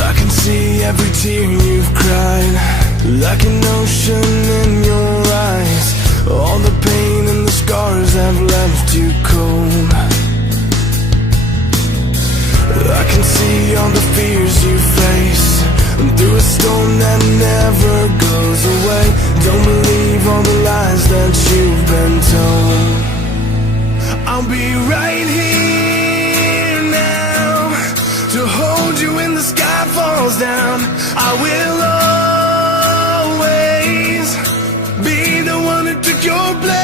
I can see every tear you've cried, like an ocean in your eyes. All the pain and the scars have left you cold. I can see all the fears you face, and through a storm that never goes away. Don't believe all the lies that you've been told. I'll be right here now to hold you when the sky falls down. I will always be the one who took your place.